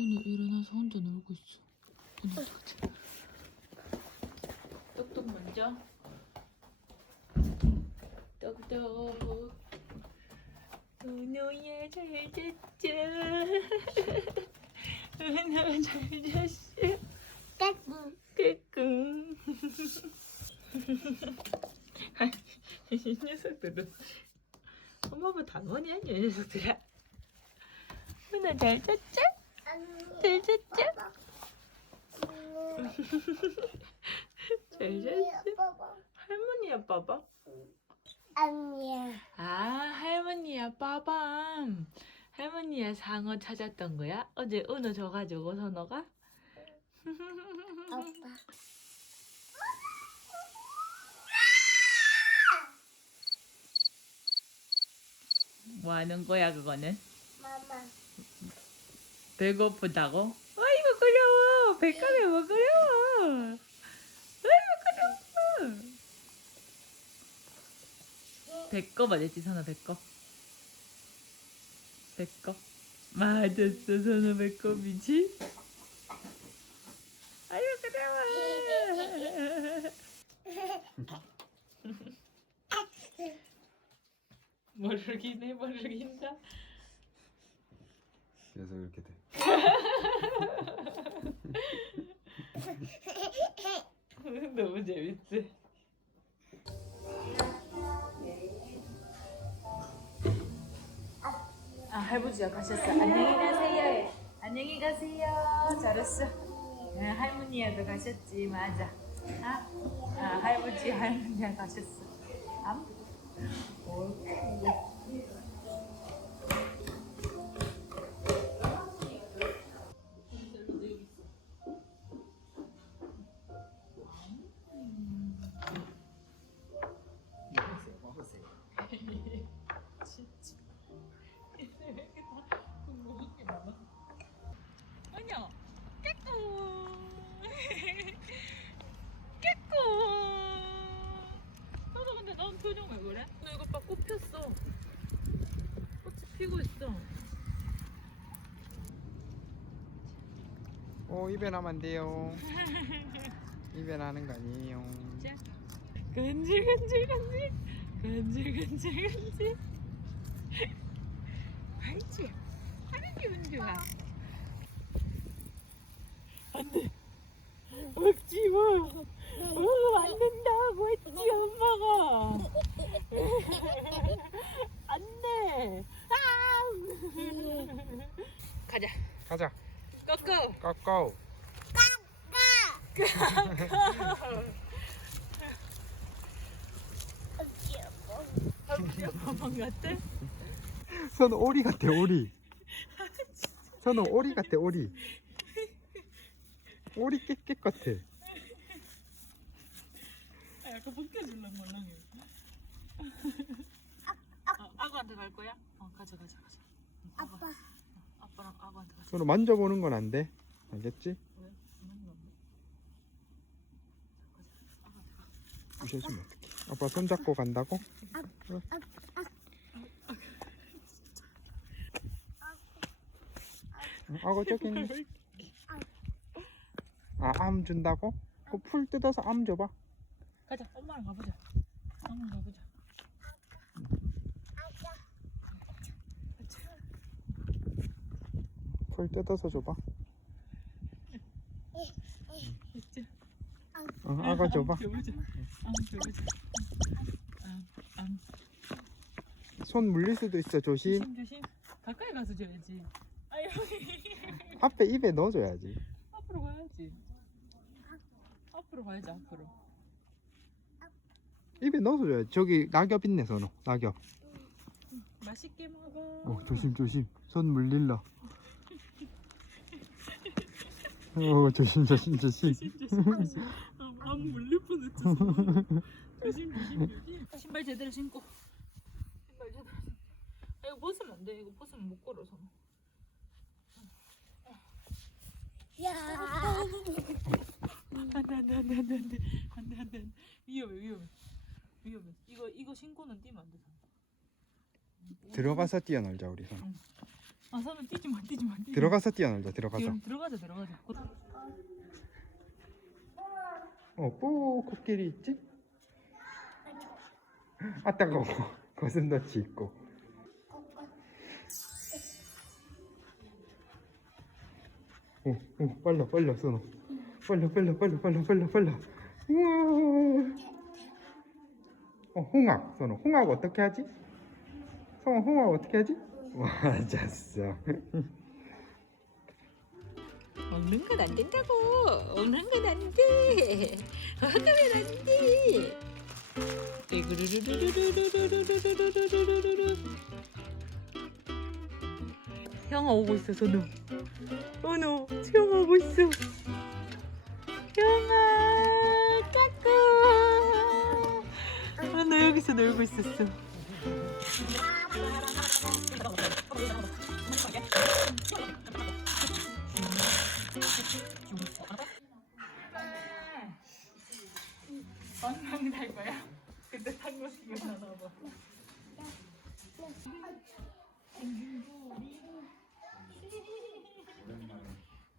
오늘 일어나서 혼자 놀고 있어. 오늘 어떡하지? 똑똑 먼저. 똑똑. 은호야 잘 잤죠? 은호 잘 잤어? 까꿍. 깨끔. 이 녀석들은 엄마보다 당연히 아니야 이 녀석들아. 은호 잘 잤죠? 잘 잤죠? 잘 잤어? 할머니야 빠밤? 아니야. 아 할머니야 빠밤. 할머니야 상어 찾았던 거야? 어제 은호 줘가지고 선호가? 아빠. 뭐 하는 거야 그거는? 마마. 배고프다고? 백감이 뭐 그려워 아이고 그려워 배꼽 맞았지 선우 배꼽 배꼽 맞았어 선우 배꼽이지 아이고 그려워 모르긴 해 모르긴다. 계속 이렇게 돼. 너무 재밌지? 아 할아버지가 가셨어. 안녕히 가세요. 안녕히 가세요. 잘했어. 네, 할머니야도 가셨지 맞아. 아, 아 할아버지 할머니야 가셨어. 암? 진짜. 왜 이렇게 다 궁금한 게 많아? 아니야. 깨꾸. 깨꾸. 나도 근데 넌 표정 왜 그래? 너 이거 봐, 꽃 폈어. 꽃이 피고 있어. 오 입에 나면 안 돼요. 입에 나는 거 아니에요. 자. 간질, 간질. 알지? 하는 기분 좋아. 안 돼. 먹지 마. 먹으면 안 된다고 했지, 엄마가. 안 돼. 아! 가자. 가자. 꺼꺼. 꺼꺼. 가방 같아? 선우 오리 같아 오리. 선우 오리 같아 오리. 오리 깨깨 같아. 아, 약간 벗겨줄랑 말랑해. 어, 아구한테 갈 거야? 어, 가자, 가자, 가자. 아빠. 어, 아빠랑 아구한테 가자. 선우 만져보는 건 안 돼. 알겠지? 왜? 가. 가자, 아구한테 가. 부셔주면 어떡해. 아빠 손 잡고 간다고? 응, 아고 저기 있네. 아, 암 준다고? 그 풀 뜯어서 암 줘봐. 가자, 엄마랑 가보자. 엄마랑 가보자. 풀 뜯어서 줘봐. 응, 아가 줘봐. 손 물릴 수도 있어, 조심. 조심, 조심. 가까이 가서 줘야지. 아유, 앞에 입에 넣어줘야지. 앞으로 가야지. 앞으로 가야지, 앞으로. 입에 넣어서 줘야지. 저기 낙엽 있네, 선우. 낙엽. 맛있게 먹어. 어, 조심, 조심. 손 물릴라. 어, 조심, 조심, 조심. 조심 조심 조심. 아, 안 물릴 뻔했어. 조심 조심 조심. 신발 제대로 신고. 신발 제대로. 신고. 아, 이거 벗으면 안 돼. 이거 벗으면 못 걸어서. 야. 안돼 안돼 안돼 안돼 안돼 안돼 안돼 위험해 위험해 위험해. 이거 이거 신고는 뛰면 안 돼. 들어가서 뛰어놀자, 우리 선우. 아 선우 뛰지 마 뛰지 마 뛰지 마. 들어가서 뛰어놀자 들어가서 들어가자 들어가자. 곧- 어뽀 코끼리 있지? 아 따가워 거슴도치 있고 오, 오, 빨라 빨라 선호 빨라 빨라 빨라 빨라 빨라 빨라 우와 어 홍학 선호 홍학 어떻게 하지? 성호 홍학 어떻게 하지? 맞았어 먹는 건 안 된다고. 먹는 건 안 돼. 먹으면 안 돼. 띠그르르르르르르르르르르르르르르. 형아 오고 있어 선우. 선우 수영하고 있어. 형아 까꿍. 아, 너 여기서 놀고 있었어. 언니 달 거야? 근데 탄거 지금 안 와봐.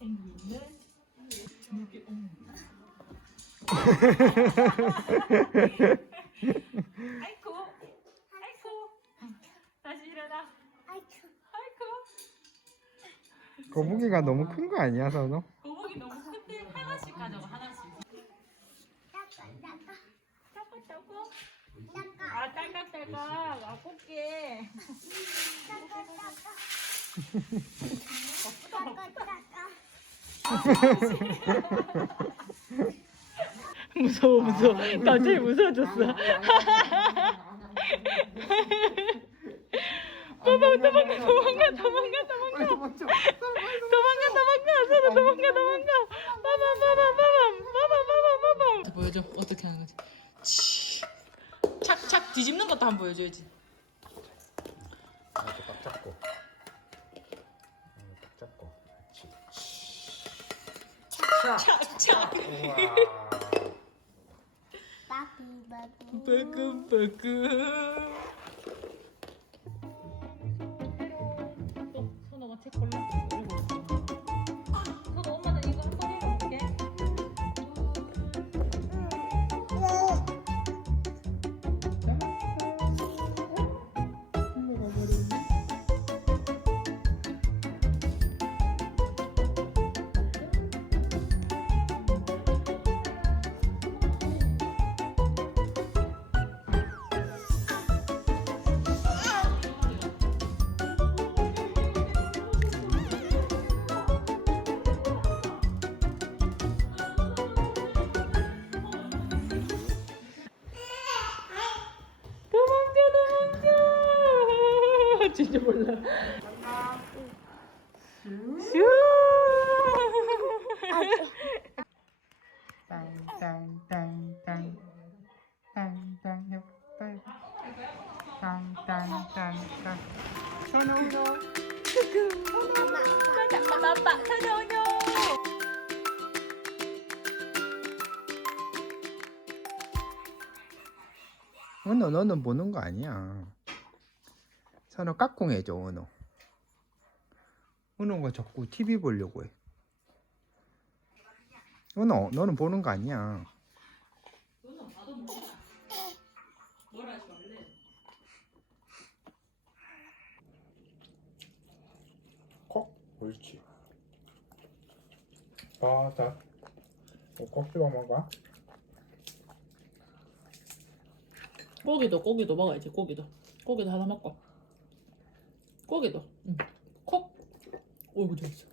펭귄을 저녁에 옹. 거북이가 너무 큰 거 아니야 선호? 거북이 너무 큰데 하나씩 가져가 하나씩 따고 따까 아 딸깍 딸깍. 아 꽃게. 무서워 무서워. 갑자기 무서워졌어 도망가 도망가 도망가 도망가 도망가. 도망가 도망가 서로 도망가 도망가. 빠밤 빠밤 빠밤 빠밤 빠밤 빠밤. 보여줘. 어떻게 하는 거지? 치. 착착 뒤집는 것도 한번 보여줘야지. 이렇게 딱 잡고. 딱 잡고. 착착 우와. 빠삐 빠삐 빠끔빠끔 콜라? 있는지 몰라. 슈. 땅땅땅땅 땅땅 협발 땅땅땅땅 천호노 천호노 천호노 너너는 보는 거 아니야. 선호 까꿍 해줘 은호. 은호가 자꾸 TV 보려고 해. 은호 너는 보는 거 아니야. 콕 옳지. 바삭 꼭 집어 먹어 고기도 고기도 먹어야지 고기도. 고기도 하나 먹고 고기도 응콕 어이구 잘했어.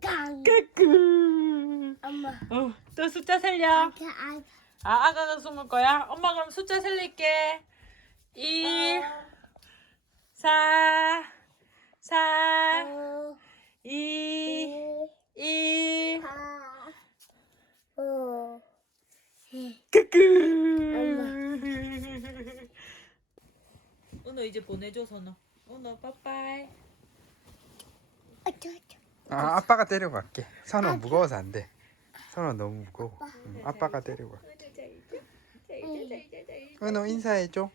깡 까꿍 엄마 어 또 숫자 살려 아 아가가 숨을 거야 엄마 그럼 숫자 살릴게 1 4 4오2 보내줘서 너. 선호 빠빠이. 아 아빠가 데리고 갈게. 선호 무거워서 안 돼. 선우 너무 무거워. 응, 아빠가 데리고 갈게. 은호 인사해줘.